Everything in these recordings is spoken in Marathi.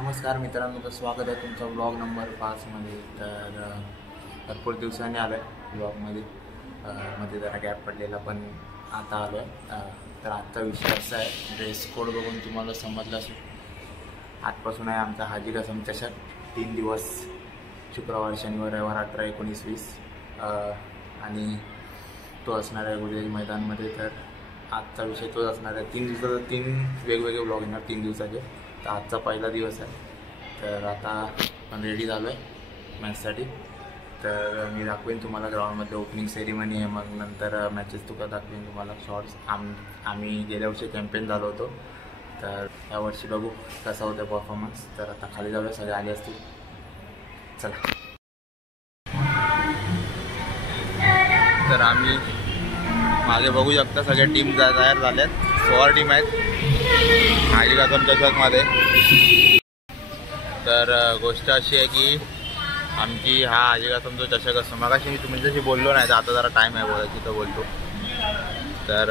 नमस्कार मित्रांनो, तर स्वागत आहे तुमचं ब्लॉग नंबर 5 मध्ये। तर भरपूर दिवसांनी आलो आहे ब्लॉगमध्ये, मध्ये जरा गॅप पडलेला, पण आता आलो आहे। तर आजचा विषय असा आहे, ड्रेस कोड बघून तुम्हाला समजलं असेल, आजपासून आहे आमचा हाजी कसम चषक। 3 दिवस, शुक्रवार, शनिवार, रविवार, 18, 19, 20 आणि तो असणार आहे गुजराती मैदानमध्ये। तर आजचा विषय तोच असणार आहे। 3 दिवसाचा 3 वेगवेगळे ब्लॉग येणार 3 दिवसाचे। तर आजचा पहिला दिवस आहे, तर आता आपण रेडी झालो आहे मॅचसाठी। तर मी दाखवेन तुम्हाला ग्राउंडमध्ये ओपनिंग सेरिमनी आहे, मग नंतर मॅचेस दाखवेन तुम्हाला शॉर्ट्स। आम्ही गेल्या वर्षी चॅम्पियन झालो होतो, तर यावर्षी बघू कसा होता परफॉर्मन्स। तर आता खाली जाऊया, सगळे आले असतील, चला। तर आम्ही मागे बघू शकता, सगळ्या टीम तयार झाल्यात। 16 टीम आहेत हाजी कसम चषकमध्ये। तर गोष्ट अशी आहे की आमची हा हाजी कसम जो चषक असतो, मगाशी मी तुमच्याशी बोललो नाही, तर आता जरा टाईम आहे बोलायची तर बोलतो। तर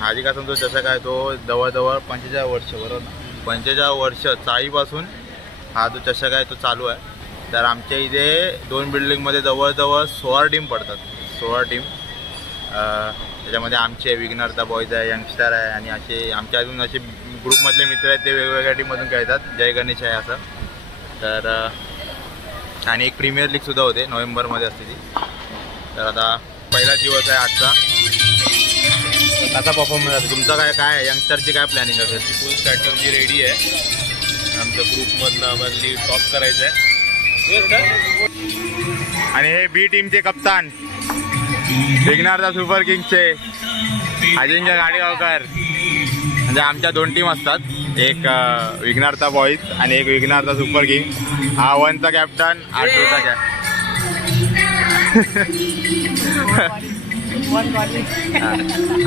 हाजी कसम जो चषक आहे तो जवळजवळ 45 वर्ष, बरोबर ना, 45 वर्ष चाळीपासून हा जो चषक आहे तो चालू आहे। तर आमच्या इथे 2 बिल्डिंगमध्ये जवळजवळ 16 टीम पडतात, 16 टीम। त्याच्यामध्ये आमचे विघ्नहर्ता बॉयज आहे, यंगस्टर आहे, आणि असे आमचे अजून असे ग्रुपमधले मित्र आहेत, ते वेगवेगळ्या टीममधून खेळतात। जय गणेश आहे असं। तर आणि एक प्रीमियर लीगसुद्धा होते, नोव्हेंबरमध्ये असते ती। तर आता पहिला दिवस आहे आजचा, कसा परफॉर्मन्स आहे तुमचा? काय आहे यंगस्टरची काय प्लॅनिंग असेल? फुल स्ट्रॅटर्जी रेडी आहे, आमच्या ग्रुपमधनं आम्हाला टॉप करायचं आहे। आणि हे बी टीमचे कप्तान विघ्नहर्ता सुपर किंग्सचे अजिंक्य गाडेगावकर। म्हणजे आमच्या 2 टीम असतात, एक विघ्नहर्ता बॉईज आणि एक विघ्नहर्ता सुपर किंग। हा 1चा कॅप्टन, हा 2चा कॅप्टन।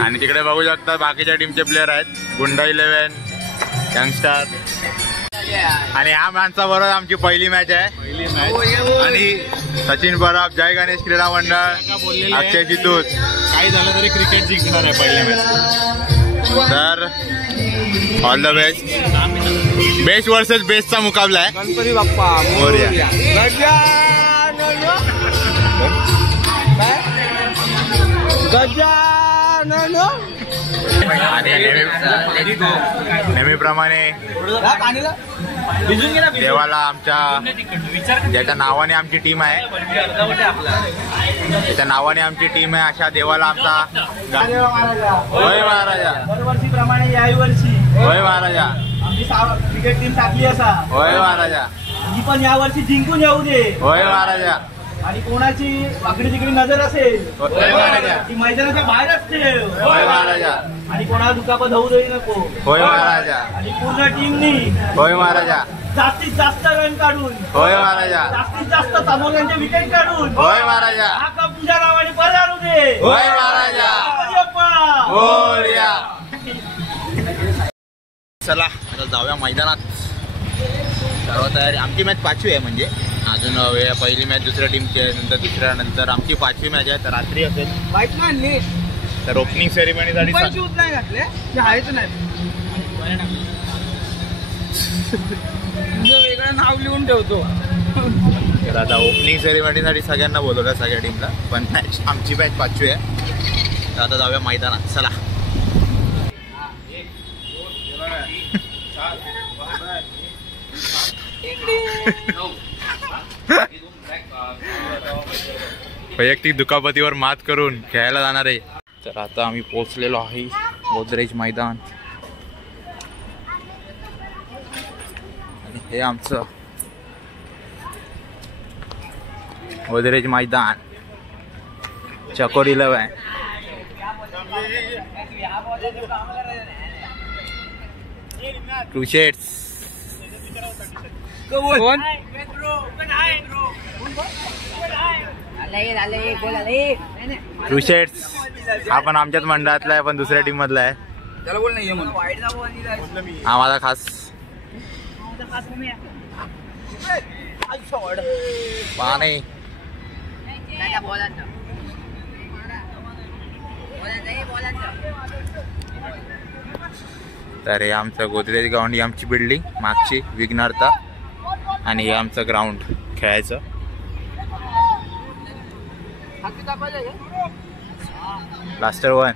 आणि तिकडे बघू शकता बाकीच्या टीमचे प्लेयर आहेत, गुंडा 11, यंगस्टर। आणि ह्या माणसाबरोबर आमची पहिली मॅच आहे, आणि सचिन परब, जय गणेश क्रीडा मंडळ, अक्षय जितूत। काही झालं तरी क्रिकेट जिंकणार आहे पहिल्या मॅच। तर all the best. Best versus बेस्टचा मुकाबला आहे। गणपती बाप्पा मोरया। आणि नेहमीप्रमाणे देवाला आमच्या ज्याच्या नावाने आमची टीम आहे, त्याच्या नावाने आमची टीम आहे, अशा देवाला आमचा होय महाराजा। दरवर्षीप्रमाणे याही वर्षी होय महाराजा, आमची क्रिकेट टीम टाकली असा, होय महाराजा। ती पण यावर्षी जिंकून येऊ दे, होय महाराजा। आणि कोणाची वाकडी तिकडी नजर असेल होय महाराजा, ती मैदानाच्या बाहेर असते, होय महाराजा। आणि कोणाला दुखापत होऊ देऊ नको, होय महाराजा। आणि पूर्ण टीमनी होय महाराजा, जास्तीत जास्त रन काढून, होय महाराजा, जास्तीत जास्त समोरच्यांचे विकेट काढून, होय महाराजा, हा कप तुझ्या नावाने परत आणू दे, होय महाराजा। मोरया। चला आता जाऊया मैदानात। सर्व तयारी, आमची मॅच 5वी आहे, म्हणजे अजून पहिली मॅच दुसऱ्या टीमची आहे, नंतर दुसऱ्या, नंतर आमची 5वी मॅच आहे। तर रात्री असेल, तर ओपनिंग सेरेमनीसाठी नाही घातले, आहेच नाही, वेगळं नाव लिहून ठेवतो। तर आता ओपनिंग सेरेमनीसाठी सगळ्यांना बोलवलं, सगळ्या टीमला, पण मॅच आमची मॅच 5वी आहे। तर आता जाऊया मैदानात, चला। वैयक्तिक दुखापतीवर मात करून खेळायला जाणार आहे। तर आता आम्ही पोहोचलेलो आहे गोदरेज मैदान, आणि हे आमचं गोदरेज मैदान, चकोर 11। क्रुसेड्स कोण? क्रुसेड्स हा पण आमच्याच मंडळातला आहे, पण दुसऱ्या टीम मधला आहे। त्याला बोल नाही म्हणून, हा माझा खास पाणी। तर हे आमचं गोदरेज ग्राउंड ही आमची बिल्डिंग मागची विघ्नहर्ता आणि हे आमचं ग्राउंड खेळायचं. Lester 1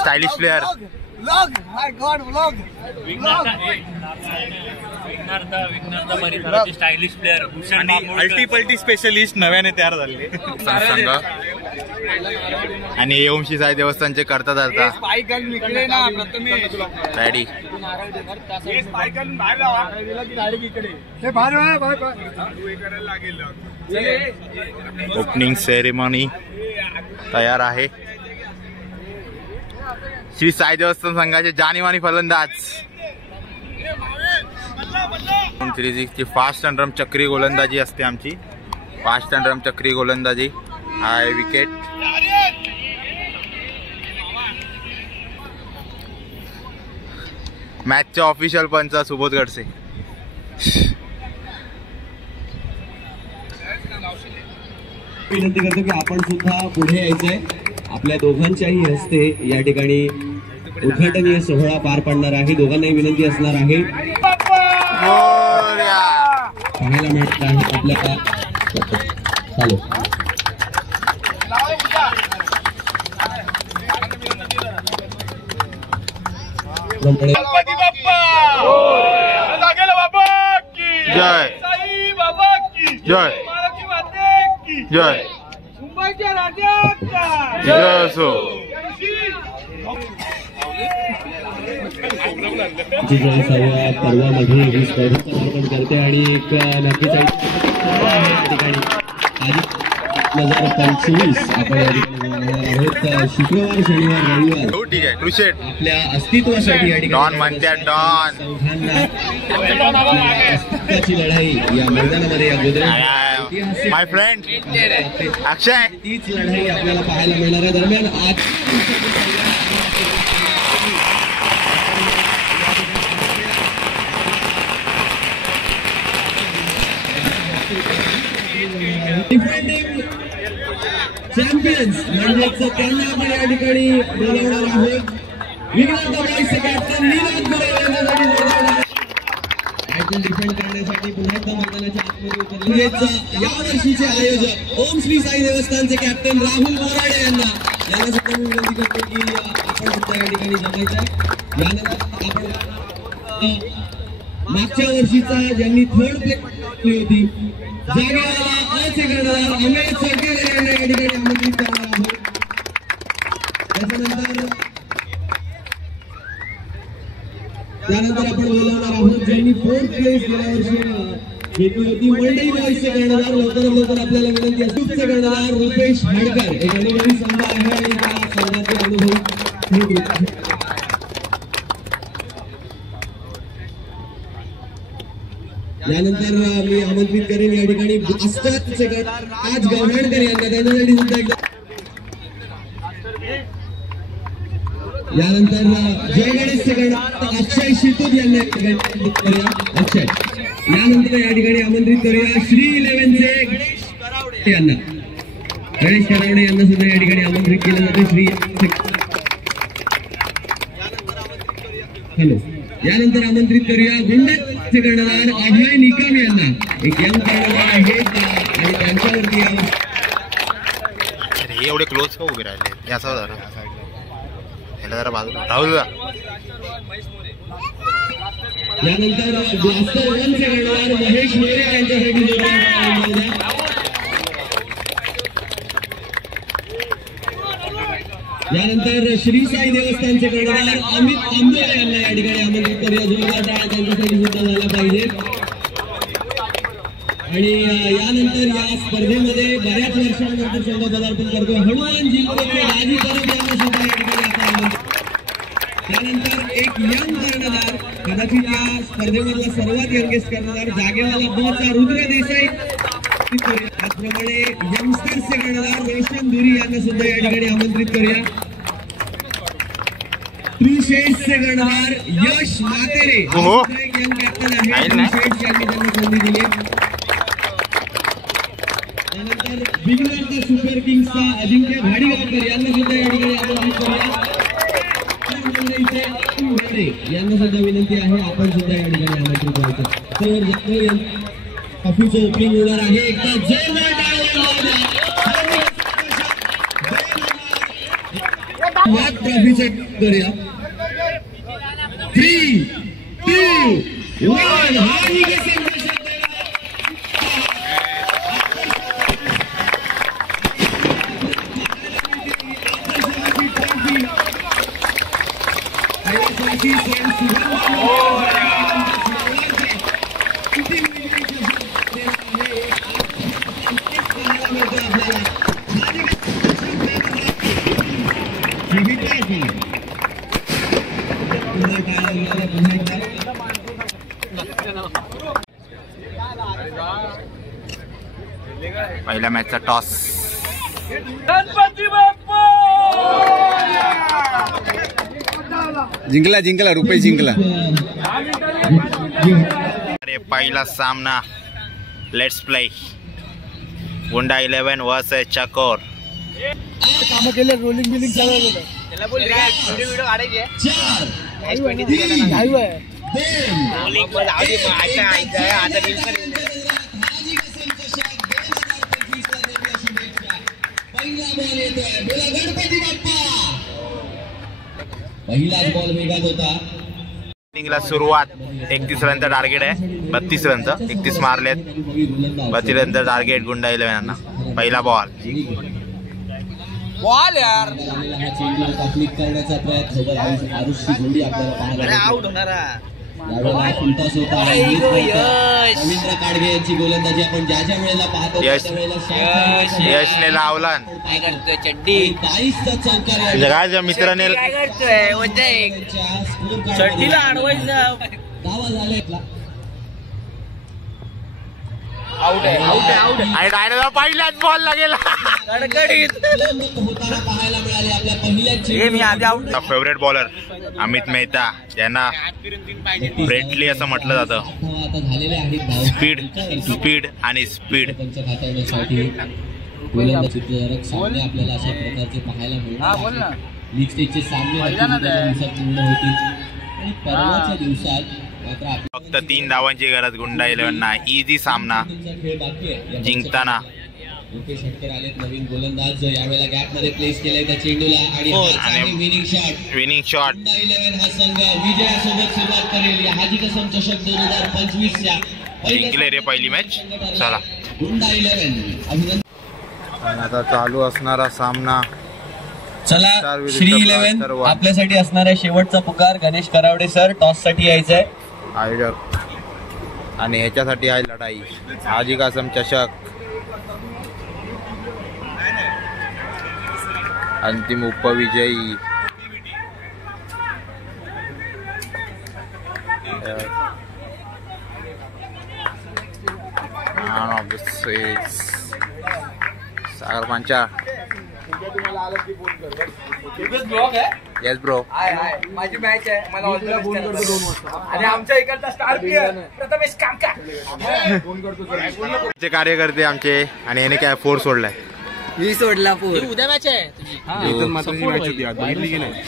stylish player. Stylish player आणि अल्टीपल्टी स्पेशलिस्ट नव्याने तयार झाले संघ. आणि ओमशी साई देवस्थानचे करता धरता डॅडी. ओपनिंग सेरेमनी तयार आहे. श्री साई देवस्थान संघाचे जाणीमानी फलंदाज ची फास्ट अंडरम चक्री गोलंदाजी असते आमची. फास्ट अंडरम चक्री गोलंदाजी. हाय विकेट. मॅचचे ऑफिशियल पंच सुबोध गडसे. विनंती करतो की आपण सुद्धा पुढे यायचंय. आपल्या दोघांच्याही हस्ते या ठिकाणी उद्घाटनीय सोहळा पार पडणार आहे. दोघांनाही विनंती असणार आहे. पाहायला मिळत आहे आपल्याला. चालू जय जय जय मुंबईच्या राजाचा जय असो. जिल्हा पर्वामध्ये ही स्पर्धा समर्पण करते आणि एक नक्कीच ठिकाणी 2025 आपण या ठिकाणी आहोत. शुक्रवार शनिवार रविवार आपल्या अस्तित्वासाठी या ठिकाणी अस्तित्वाची लढाई या मैदानामध्ये या गोदरेज माय फ्रेंड अक्षय तीच लढाई आपल्याला पाहायला मिळणार आहे. दरम्यान आज डिफेंडिंग चॅम्पियन्स म्हणजेच त्यांना आपण या ठिकाणी बोलावणार आहोत. विघ्नताबाईचे कॅप्टन नीरज गोरे यांच्यासाठी बोलावणार टायटल डिफेंड करण्यासाठी पुन्हा एकदा मैदानाच्या आतमध्ये उतरले. या वर्षीचे आयोजक ओम श्री साई देवस्थानचे कॅप्टन राहुल बोराडे यांना सुद्धा मी विनंती करतो की आपण सुद्धा या ठिकाणी जमायचं आहे. यानंतर आपण मागच्या वर्षीचा ज्यांनी थर्ड प्लेस केली होती जागेवाला असे कर्णधार अमेश सरकेकर यांना या ठिकाणी आमंत्रित करणार आहोत. त्यानंतर आपण बोलावणार आहोत ज्यांनी फोर्थ प्लेस गेल्या वर्षी घेतली होती मंडई बॉईजचे कर्णधार. लवकरात लवकर आपल्याला विनंती आहे. ग्रुपचे कर्णधार रुपेश हडकर एक अनुभवी संघ आहे आणि त्या संघाचे अनुभव यानंतर मी आमंत्रित करेन या ठिकाणी ब्लास्टर्सचे कर्णधार राज गव्हाणकर यांना त्यांच्यासाठी सुद्धा एकदा. यानंतर जय गणेशचे कर्णधार अक्षय शितूर यांना अक्षय. यानंतर या ठिकाणी आमंत्रित करूया श्री 11चे गणेश यांना. गणेश करावडे यांना सुद्धा या ठिकाणी आमंत्रित केलं जाते. श्री हॅलो. यानंतर आमंत्रित करूया गुंडाचे कर्णधार अभय निकम यांना. एक यंग कर्णधार आहेत आणि त्यांच्यावरती एवढे क्लोज का उभे राहिले याचा जरा ह्याला जरा बाजूला राहू द्या. यानंतर ब्लास्टर 1चे कर्णधार महेश मोरे यांच्यासाठी यानंतर श्री साई देवस्थानचे कर्णधार अमित आंबोळे यांना या ठिकाणी आमंत्रित करूया. जोरदार टाळ्या त्यांच्यासाठी सुद्धा झाला पाहिजे. आणि यानंतर या स्पर्धेमध्ये बऱ्याच वर्षांनंतर संघ पदार्पण करतो हनुमान जिल्ह्याचे राजी करून यांना सुद्धा या ठिकाणी आता आमंत्रित. त्यानंतर एक यंग कर्णधार कदाचित या स्पर्धेमधला सर्वात यंगेस्ट कर्णधार जागेवाला बचा रुद्र देसाई. त्याचप्रमाणे यंगस्टर्सचे कर्णधार रोशन धुरी यांना सुद्धा या ठिकाणी आमंत्रित करूया. ट्रू शेड्सचे कर्णधार यश मातेरे यंग कॅप्टन आहे. ट्रू शेड्स यांनी त्यांना संधी दिली. त्यानंतर बिगनर द सुपर किंग्सचा अजिंक्य घाडीगावकर यांना सुद्धा या ठिकाणी आमंत्रित करूया. कांबळे यांना सुद्धा विनंती आहे आपण सुद्धा या ठिकाणी आमंत्रित व्हायचं. सर जाधव ट्रॉफीचं ओपनिंग होणार आहे. एकदा जोरदार टाळ्या ट्रॉफीचं करूया. 3, 2, 1 हार्दिक पहिल्या मॅचचा टॉस. गणपती बाप्पा जिंकला रुपये जिंकला. अरे पहिला सामना. Let's play. गुंडा 11 वर्सेस चकोर. काम केले रोलिंग बिलिंग सगळं केलं. त्याला बोल व्हिडिओ काढायचे. 4 लाईव्ह आहे. रोलिंग मध्ये आधी ऐकायचं आता रील कर. पहिलाच बॉल वेगात होता. इनिंगला सुरुवात 31 रनचं टार्गेट आहे. 32 रनचं 31 मारलेत. 32 रनचं टार्गेट गुंडा 11 ना. पहिला बॉल यार क्लिक करण्याचा प्रयत्न आरुषची जोडी आपल्याला पाहायला आउट होणार. यावेळेला फुलटॉस होता. रवींद्र काडगे यांची गोलंदाजी आपण ज्या ज्या वेळेला पाहतो यशने लावला. काय करतोय चड्डी 22चा चौकार जगाच्या मित्राने काय करतोय चड्डीला अडवायचं. धावा झाले. आउट आहे. आणि डायरेक्ट पहिल्याच बॉल लागेल. कडकडीत होताना पाहायला मिळाले आपल्या पहिल्याच. मी आधी out. Favourite bowler Amit Mehta ज्यांना ब्रेटली असं म्हटलं जातं. आता झालेले आहेत स्पीड आणि स्पीड. पंच खात्यासाठी गोलंदाजी सामने आपल्याला अशा प्रकारचे पाहायला मिळतात. लीग स्टेजचे सामने दिवसात पूर्ण होतील आणि परवाच्या दिवसात फक्त 3 धावांची गरज गुंडा 11 इझी सामना जिंकताना. मुकेश हटकर आलेत नवीन गोलंदाज. यावेळेला गॅप मध्ये प्लेस केलाय त्या चेंडूला आणि विनिंग शॉट. गुंडा 11 हा संघ विजयासोबत सुरुवात करेल या हाजी कसम चषक 2025 च्या. जिंकले रे पहिली मॅच. चला गुंडा 11 अभिनंदन. आता चालू असणारा सामना. चला श्री 11 आपल्यासाठी असणारा शेवटचा पुकार. गणेश करावडे सर टॉस साठी यायचंय. आयडर आणि ह्याच्यासाठी आहे लढाई. हाजी कासम चषक अंतिम उपविजयी. सागर पांचा. Yes bro. माझी मॅच आहे. मला आणि आमच्या इकडचा स्टार प्लेयर प्रथमेश कामका कार्यकर्ते आमचे. आणि याने काय 4 सोडलाय. ही सोडला पूर. उद्या मॅच आहे तुझी.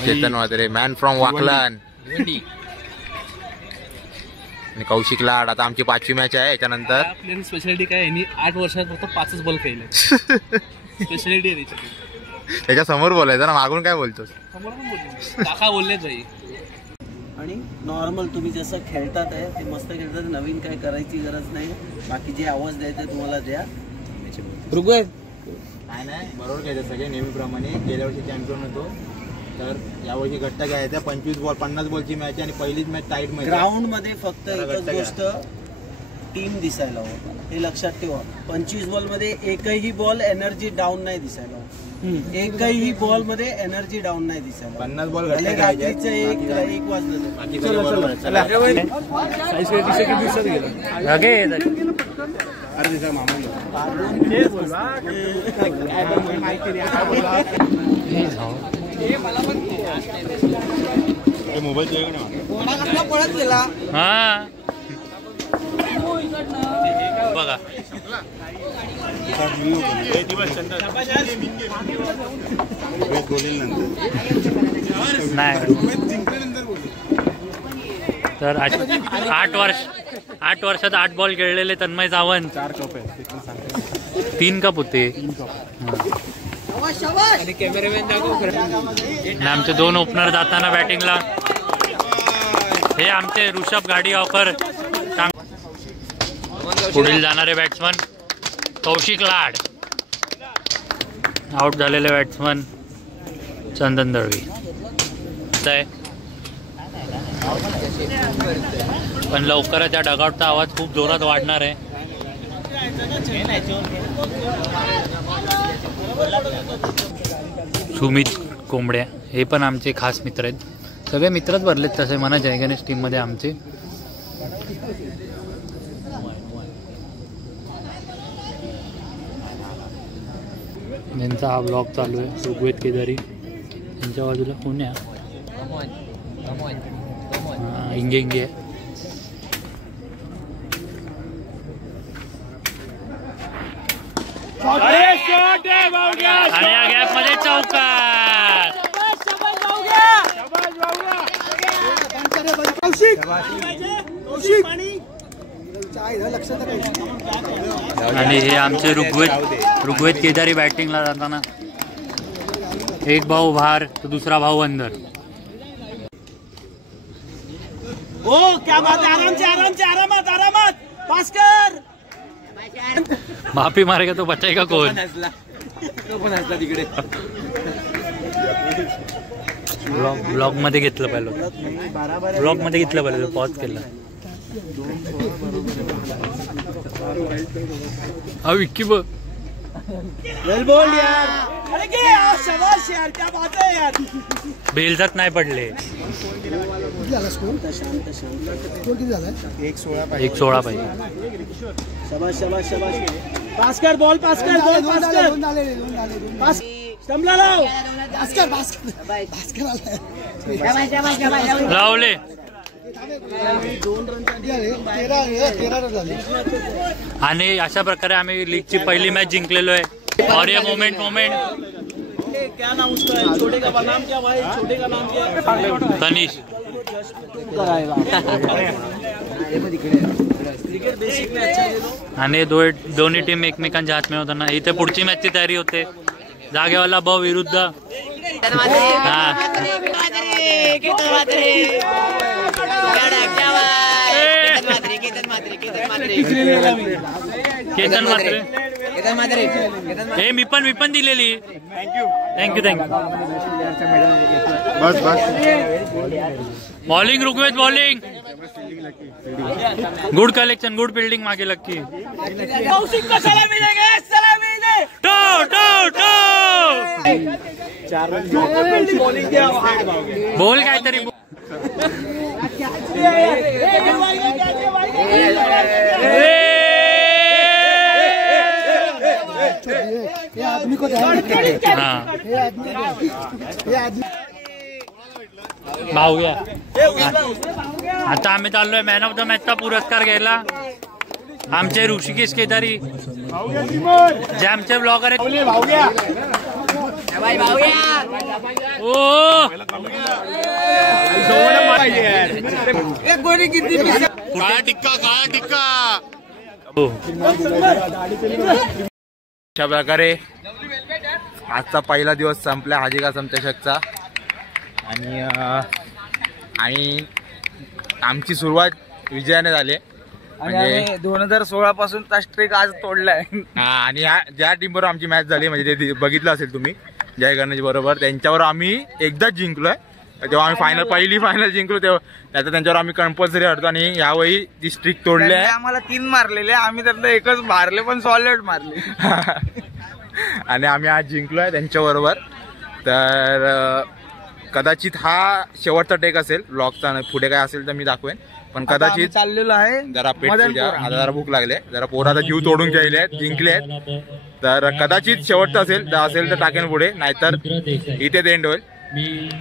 Chetan Mhatre man from Waklan. आणि कौशिक लाड. आता आमची 5वी मॅच आहे. याच्यानंतर स्पेशालिटी काय यांनी 8 वर्षात फक्त 5च बॉल खेळले. स्पेशालिटी आहे त्याच्या समोर बोलायचं ना. मागून काय बोलतोस. काका बोलले जाई. आणि नॉर्मल तुम्ही जसं खेळतात आहे ते मस्त खेळतात. नवीन काय करायची गरज नाही. बाकी जे आवाज द्यायचा तुम्हाला द्या. नाही बरोबर घ्यायचं सगळे नेहमीप्रमाणे. गेल्या वर्षी चॅम्पियन होतो तर यावर्षी घट्ट घ्यायचा. 25 बॉल 50 बॉलची मॅच आहे आणि पहिलीच मॅच टाईट मध्ये. ग्राउंड मध्ये फक्त एकच गोष्ट टीम दिसायला हवं. हे लक्षात ठेवा. 25 बॉल मध्ये एकही बॉल एनर्जी डाऊन नाही दिसायला हवं. एकही बॉल मध्ये एनर्जी डाऊन नाही दिसायला. 50 बॉल रात्रीचं एक वाजलं. मोबाईल पळत गेला. बघा नाही तर 8 वर्षात 8 बॉल खेळलेले तन्मय सावंत 3 कप होते. आमचे 2 ओपनर जाताना बॅटिंगला हे आमचे ऋषभ गाडीगावकर. पुढील जाणारे बॅट्समन कौशिक लाड. आउट झालेले बॅट्समन चंदन दळवी. पण लवकरच या डगआउटचा आवाज खूप जोरात वाढणार आहे. सुमित कोंबड्या हे पण आमचे खास मित्र आहेत. सगळे मित्रच भरलेत तसे म्हणा जय गणेश टीममध्ये आमचे. ज्यांचा हा ब्लॉग चालू आहे ऋग्वेद केदारी. त्यांच्या बाजूला कोण आहे? इंगे इंगे आहे. आणि या गॅप मध्ये चौकार. आणि हे आमचे ऋग्वेद केदारी बॅटिंगला जाताना एक भाऊ भार तर दुसरा भाऊ अंदर. ओ क्या बात है, आराम से आरामात पास कर. माफी मारेगा तो बचाएगा कौन? तिकडे ब्लॉग मध्ये घेतलं पाहिलं. ब्लॉग मध्ये घेतलं पाहिलं. पॉज केला. विक्की बघ. वेल बोल्ड यार. अरे क्या शाबाश यार, क्या बात है यार. बेलजात नाही पडले. 1-16 पाहिजे. शाबाश. पास कर बॉल, पास कर. स्टंपला लाव. लावले. आणि अशा प्रकारे आम्ही लीगची पहिली मॅच जिंकलेलो आहे. और ये मोमेंट क्या नाम उसका है? छोटे का नाम क्या भाई? छोटे का नाम क्या? तनिष. आणि दोन्ही टीम एकमेकांच्या हातमे होताना इथे पुढची मॅचची तयारी होते. जागेवाला ब विरुद्ध केतन मात्रे. हे मी पण दिलेली. थँक्यू. बस bowling Rugved bowling. Good collection, good fielding मागे लक्की. बोल काहीतरी. भाऊया. आता आम्ही चाललोय मॅन ऑफ द मॅचचा पुरस्कार घ्यायला. आमचे ऋषिकेश केदारी जे आमचे ब्लॉगर आहेत. काळा टिक्का. अशा प्रकारे आजचा पहिला दिवस संपला हाजी कासम चषकचा. आणि आमची सुरुवात विजयाने झाली. म्हणजे 2016 पासून स्ट्रीक आज तोडलाय. आणि ज्या टीमबरोबर आमची मॅच झाली म्हणजे ते बघितलं असेल तुम्ही जय गणेश बरोबर, त्यांच्यावर आम्ही एकदाच जिंकलोय. जेव्हा आम्ही पहिली फायनल जिंकलो तेव्हा त्यांच्यावर आम्ही कंपल्सरी हरतो. आणि यावेळी ती स्ट्रीक तोडली आहे. आम्हाला 3 मारलेले, आम्ही त्यातलं एकच मारले पण सॉलिड मारले. आणि आम्ही आज जिंकलोय त्यांच्याबरोबर. तर कदाचित हा शेवटचा टेक असेल ब्लॉगचा. पुढे काय असेल तर मी दाखवेन. पण कदाचित चाललेलो आहे जरा पेट पूजा. आता जरा भूक लागले. जरा पोराचा जीव तोडून खेळले आहेत, जिंकले आहेत. तर कदाचित शेवटचा असेल तर टाकेन पुढे, नाहीतर इथे एंड होईल.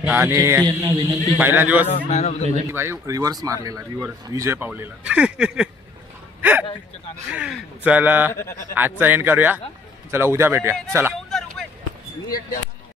आणि पहिला दिवस रिव्हर्स मारलेला, विजय पावलेला. चला आजचा एंड करूया. चला उद्या भेटूया. चला.